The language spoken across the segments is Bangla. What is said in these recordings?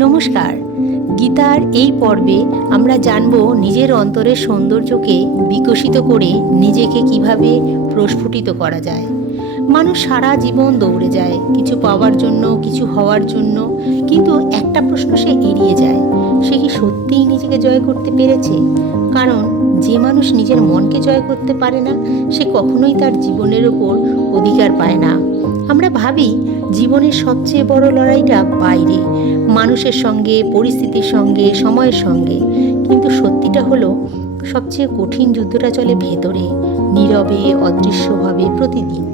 নমস্কার। গীতার এই পর্বে আমরা জানব নিজের অন্তরের সৌন্দর্যকে বিকশিত করে নিজেকে কিভাবে প্রস্ফুটিত করা যায়। মানুষ সারা জীবন দৌড়ে যায় কিছু পাওয়ার জন্য, কিছু হওয়ার জন্য, কিন্তু একটা প্রশ্ন সে এড়িয়ে যায়, সে কি সত্যিই নিজেকে জয় করতে পেরেছে? কারণ যে মানুষ নিজের মনকে জয় করতে পারে না, সে কখনোই তার জীবনের ওপর অধিকার পায় না। আমরা ভাবি জীবনের সবচেয়ে বড় লড়াইটা বাইরে, মানুষের সঙ্গে, পরিস্থিতির সঙ্গে, সময়ের সঙ্গে, কিন্তু সত্যিটা হলো সবচেয়ে কঠিন যুদ্ধটা চলে ভেতরে, নীরবে, অদৃশ্যভাবে প্রতিদিন।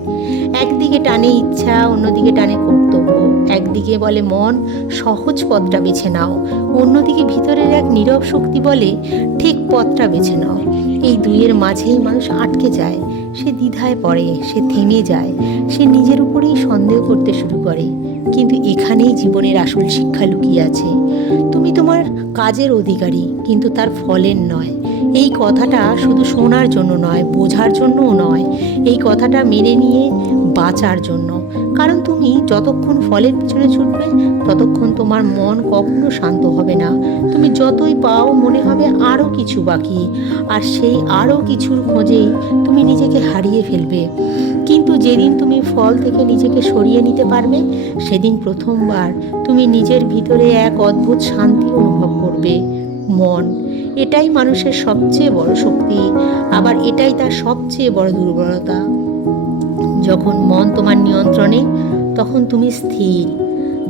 একদিকে টানে ইচ্ছা, অন্যদিকে টানে কর্তব্য। একদিকে বলে মন সহজ পথটা বেছে নাও, অন্যদিকে ভিতরের এক নীরব শক্তি বলে ঠিক পথটা বেছে নাও। এই দুইয়ের মাঝেই মানুষ আটকে যায়, সে দ্বিধায় পড়ে, সে থেমে যায়, সে নিজের উপরেই সন্দেহ করতে শুরু করে। কিন্তু এখানেই জীবনের আসল শিক্ষা লুকিয়ে আছে। তুমি তোমার কাজের অধিকারী, কিন্তু তার ফলের নয়। এই কথাটা শুধু শোনার জন্য নয়, বোঝার জন্যও নয়, এই কথাটা মেনে নিয়ে বাঁচার জন্য। কারণ তুমি যতক্ষণ ফলের পিছনে ছুটবে, ততক্ষণ তোমার মন কখনো শান্ত হবে না। তুমি যতই পাও মনে হবে আরও কিছু বাকি, আর সেই আরও কিছুর খোঁজেই তুমি নিজেকে হারিয়ে ফেলবে। কিন্তু যেদিন তুমি ফল থেকে নিজেকে সরিয়ে নিতে পারবে, সেদিন প্রথমবার তুমি নিজের ভিতরে এক অদ্ভুত শান্তি অনুভব করবে। মন, এটাই মানুষের সবচেয়ে বড় শক্তি, আবার এটাই তার সবচেয়ে বড় দুর্বলতা। যখন মন তোমার নিয়ন্ত্রণে, তখন তুমি স্থির।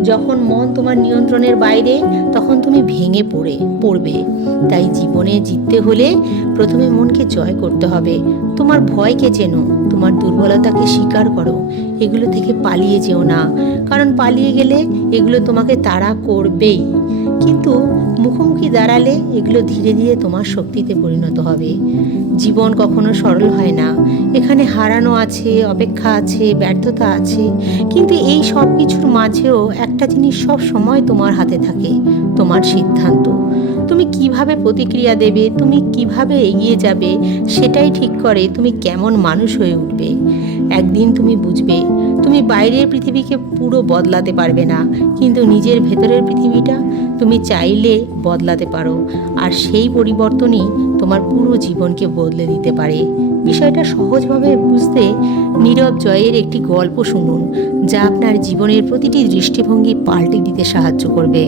যখন মন তোমার নিয়ন্ত্রণের বাইরে, তখন তুমি ভেঙে পড়বে। তাই জীবনে জিততে হলে প্রথমে মনকে জয় করতে হবে। তোমার ভয়কে চেনো, তোমার দুর্বলতাকে স্বীকার করো, এগুলো থেকে পালিয়ে যেও না, কারণ পালিয়ে গেলে এগুলো তোমাকে তাড়া করবেই। কিন্তু মুখোমুখি দাঁড়ালে এগুলো ধীরে ধীরে তোমার শক্তিতে পরিণত হবে। জীবন কখনো সরল হয় না, এখানে হারানো আছে, অপেক্ষা আছে, ব্যর্থতা আছে, কিন্তু এই সব কিছুর মাঝেও একটা জিনিস সব সময় তোমার হাতে থাকে, তোমার সিদ্ধান্ত। তুমি কিভাবে প্রতিক্রিয়া দেবে, তুমি কিভাবে এগিয়ে যাবে, সেটাই ঠিক করে তুমি কেমন মানুষ হয়ে উঠবে। একদিন তুমি বুঝবে তুমি বাইরের পৃথিবীকে পুরো বদলাতে পারবে না, কিন্তু নিজের ভেতরের পৃথিবীটা তুমি চাইলে বদলাতে পারো, আর সেই পরিবর্তনই তোমার পুরো জীবনকে বদলে দিতে পারে। বিষয়টা সহজভাবে বুঝতে নীরব জয়ের একটি গল্প শুনুন, যা আপনার জীবনের প্রতিটি দৃষ্টিভঙ্গি পাল্টে দিতে সাহায্য করবে।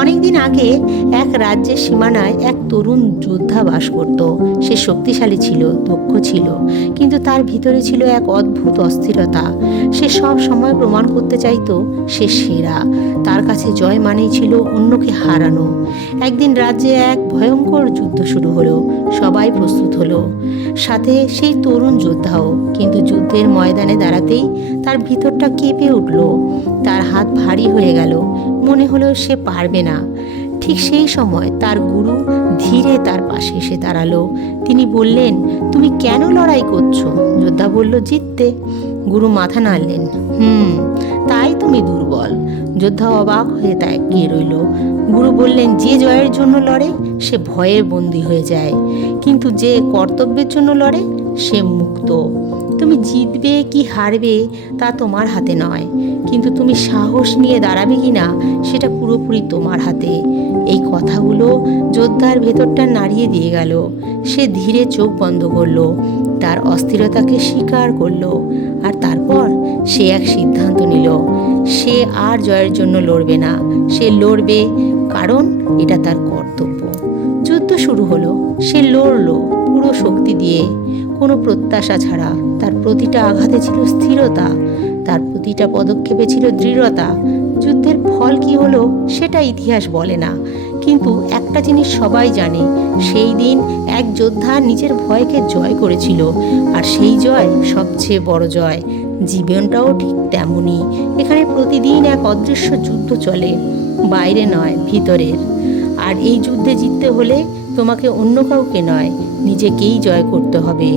অনেকদিন আগে এক রাজ্যের সীমানায় এক তরুণ যোদ্ধা বাস করত। সে শক্তিশালী ছিল, দক্ষ ছিল, কিন্তু তার ভিতরে ছিল এক অদ্ভুত অস্থিরতা। সে সব সময় প্রমাণ করতে চাইতো সে সেরা। তার কাছে জয় মানেই ছিল অন্যকে হারানো। একদিন রাজ্যে এক ভয়ঙ্কর যুদ্ধ শুরু হলো। সবাই প্রস্তুত হলো, সাথে সেই তরুণ যোদ্ধাও। কিন্তু যুদ্ধের ময়দানে দাঁড়াতেই তার ভিতরটা কেঁপে উঠল। তার হাত ভারী হয়ে গেল, মনে হলো সে পারবে না। ঠিক সেই সময় তার গুরু ধীরে তার পাশে এসে দাঁড়ালো। তিনি বললেন, তুমি কেন লড়াই করছো? যোদ্ধা বলল, জিততে। গুরু মাথা নাড়লেন, তাই তুমি দুর্বল। যোদ্ধা অবাক হয়ে তাকিয়ে রইল। গুরু বললেন, যে জয়ের জন্য লড়ে সে ভয়ের বন্দী হয়ে যায়, কিন্তু যে কর্তব্যের জন্য লড়ে সে মুক্ত। তুমি জিতবে কি হারবে তা তোমার হাতে নয়, কিন্তু তুমি সাহস নিয়ে দাঁড়াবে কি না সেটা পুরোপুরি তোমার হাতে। এই কথাগুলো যোদ্ধার ভেতরটা নাড়িয়ে দিয়ে গেল। সে ধীরে চোখ বন্ধ করলো, তার অস্থিরতাকে স্বীকার করলো, আর তারপর সে এক সিদ্ধান্ত নিল। সে আর জয়ের জন্য লড়বে না, সে লড়বে কারণ এটা তার কর্তব্য। যুদ্ধ শুরু হলো। সে লড়লো পুরো শক্তি দিয়ে, কোনো প্রত্যাশা ছাড়া। তার প্রতিটা আঘাতে ছিল স্থিরতা, তার প্রতিটা পদক্ষেপে ছিল দৃঢ়তা। যুদ্ধের ফল কি হলো সেটা ইতিহাস বলে না, কিন্তু একটা জিনিস সবাই জানে, সেই দিন এক যোদ্ধা নিজের ভয়কে জয় করেছিল, আর সেই জয় সবচেয়ে বড় জয়। জীবনটাও ঠিক তেমনই। এখানে প্রতিদিন এক অদৃশ্য যুদ্ধ চলে, বাইরে নয়, ভিতরের। আর এই যুদ্ধে জিততে হলে তোমাকে অন্য কাউকে নয়, নিজেকেই জয় করতে হবে।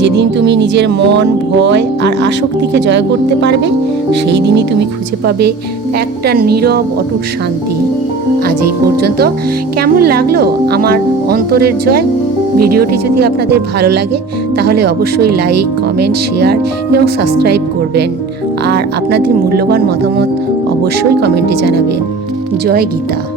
যেদিন তুমি নিজের মন, ভয় আর আসক্তিকে জয় করতে পারবে, সেই দিনই তুমি খুঁজে পাবে একটা নীরব অটুট শান্তি। আজ এই পর্যন্ত। কেমন লাগলো আমার অন্তরের জয়? ভিডিওটি যদি আপনাদের ভালো লাগে তাহলে অবশ্যই লাইক, কমেন্ট, শেয়ার এবং সাবস্ক্রাইব করবেন। আর আপনাদের মূল্যবান মতামত অবশ্যই কমেন্টে জানাবেন। জয় গীতা।